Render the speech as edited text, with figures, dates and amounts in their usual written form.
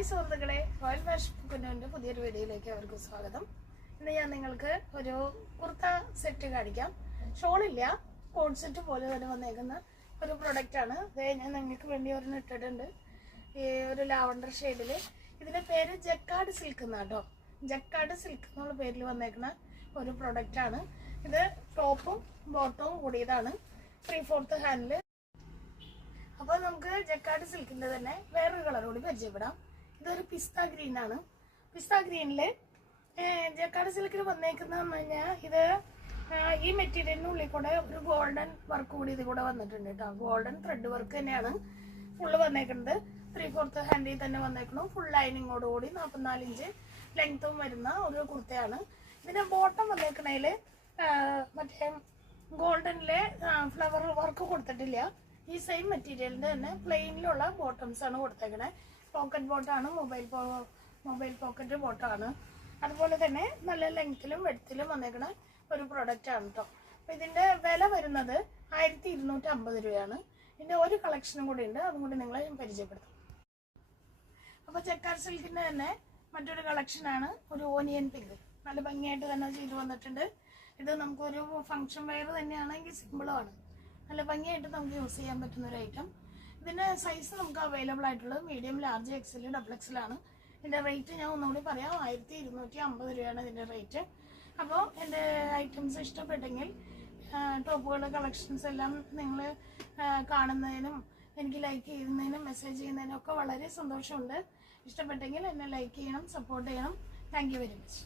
Hi സുഹൃത്തുക്കളെ, royal fashion കുഞ്ഞുവിൻ്റെ പുതിയൊരു വീഡിയോയിലേക്ക് അവർക്ക് സ്വാഗതം. ഇന്ന് ഞാൻ നിങ്ങൾക്ക് ഒരു കുർത്ത സെറ്റ് കാണിക്കാം. ഷോളില്ല, കോഡ് സെറ്റ് പോലെ തന്നെ വന്നേക്കുന്ന ഒരു പ്രൊഡക്റ്റാണ്. അത് ഞാൻ നിങ്ങൾക്ക് വേണ്ടി ഒരെണ്ണം ഇട്ടിട്ടുണ്ട്. ഈ ഒരു ലാവണ്ടർ ഷെയ്ഡിൽ. ഇതിൻ്റെ പേര് ജക്കാർഡ് സിൽക്ക് എന്നാട്ടോ. ജക്കാർഡ് സിൽക്ക് എന്നുള്ള പേരിൽ വന്നേക്കുന്ന ഒരു പ്രൊഡക്റ്റാണ്. ഇത് ടോപ്പും ബോട്ടവും കൂടിയതാണ്. 3/4 ഹാൻഡിൽ. അപ്പോൾ നമുക്ക് ജക്കാർഡ് സിൽക്കിൻ്റെ തന്നെ വേറൊരു കളർ കൂടി പരിചയപ്പെടാം. ഇതൊരു പിസ്ത ഗ്രീൻ ആണ്. പിസ്ത ഗ്രീനിൽ ജക്കാർഡ് സിൽക്കിൽ വന്നേക്കുന്നതെന്ന് പറഞ്ഞാൽ ഇത് ഈ മെറ്റീരിയലിനുള്ളിൽ കൂടെ ഒരു ഗോൾഡൻ വർക്ക് കൂടി ഇത് കൂടെ വന്നിട്ടുണ്ട് കേട്ടോ. ഗോൾഡൻ ത്രെഡ് വർക്ക് തന്നെയാണ് ഫുള്ള് വന്നേക്കുന്നത്. 3/4 ഹാൻഡിൽ തന്നെ വന്നേക്കണം. ഫുൾ ലൈനിങ്ങോടുകൂടി 44 ഇഞ്ച് ലെങ്ത്തും വരുന്ന ഒരു കുർത്തയാണ്. ഇതിൻ്റെ ബോട്ടം വന്നേക്കണേൽ മറ്റേ ഗോൾഡനിലെ ഫ്ലവർ വർക്ക് കൊടുത്തിട്ടില്ല. ഈ സെയിം മെറ്റീരിയലിൻ്റെ തന്നെ പ്ലെയിനിലുള്ള ബോട്ടംസ് ആണ് കൊടുത്തേക്കണേ. പോക്കറ്റ് ബോട്ടാണ്, മൊബൈൽ പോക്കറ്റ് ബോട്ടാണ്. അതുപോലെ തന്നെ നല്ല ലെങ്ത്തിലും വെഡ്ത്തിലും വന്നേക്കണ ഒരു പ്രൊഡക്റ്റ് ആണ് കേട്ടോ. അപ്പോൾ ഇതിൻ്റെ വില വരുന്നത് 1250 രൂപയാണ്. ഇതിൻ്റെ ഒരു കളക്ഷനും കൂടി ഉണ്ട്, അതും കൂടി നിങ്ങളെ ഞാൻ പരിചയപ്പെടുത്തും. അപ്പോൾ ജക്കാർഡ് സിൽക്കിൻ്റെ തന്നെ മറ്റൊരു കളക്ഷനാണ് ഒരു ഓനിയൻ പിങ്ക്. നല്ല ഭംഗിയായിട്ട് തന്നെ ചെയ്ത് വന്നിട്ടുണ്ട്. ഇത് നമുക്കൊരു ഫങ്ഷൻ വെയർ തന്നെയാണെങ്കിൽ സിമ്പിളുമാണ്. നല്ല ഭംഗിയായിട്ട് നമുക്ക് യൂസ് ചെയ്യാൻ പറ്റുന്ന ഒരു ഐറ്റം. ഇതിൻ്റെ സൈസ് നമുക്ക് അവൈലബിൾ ആയിട്ടുള്ളത് മീഡിയം, ലാർജ്, എക്സൽ, XXL ആണ്. ഇതിൻ്റെ റേറ്റ് ഞാൻ ഒന്നുകൂടി പറയാം. 1250 രൂപയാണ് ഇതിൻ്റെ റേറ്റ്. അപ്പോൾ എൻ്റെ ഐറ്റംസ് ഇഷ്ടപ്പെട്ടെങ്കിൽ ടോപ്പുകളുടെ കളക്ഷൻസ് എല്ലാം നിങ്ങൾ കാണുന്നതിനും എനിക്ക് ലൈക്ക് ചെയ്യുന്നതിനും മെസ്സേജ് ചെയ്യുന്നതിനും ഒക്കെ വളരെ സന്തോഷമുണ്ട്. ഇഷ്ടപ്പെട്ടെങ്കിൽ എന്നെ ലൈക്ക് ചെയ്യണം, സപ്പോർട്ട് ചെയ്യണം. Thank you very much.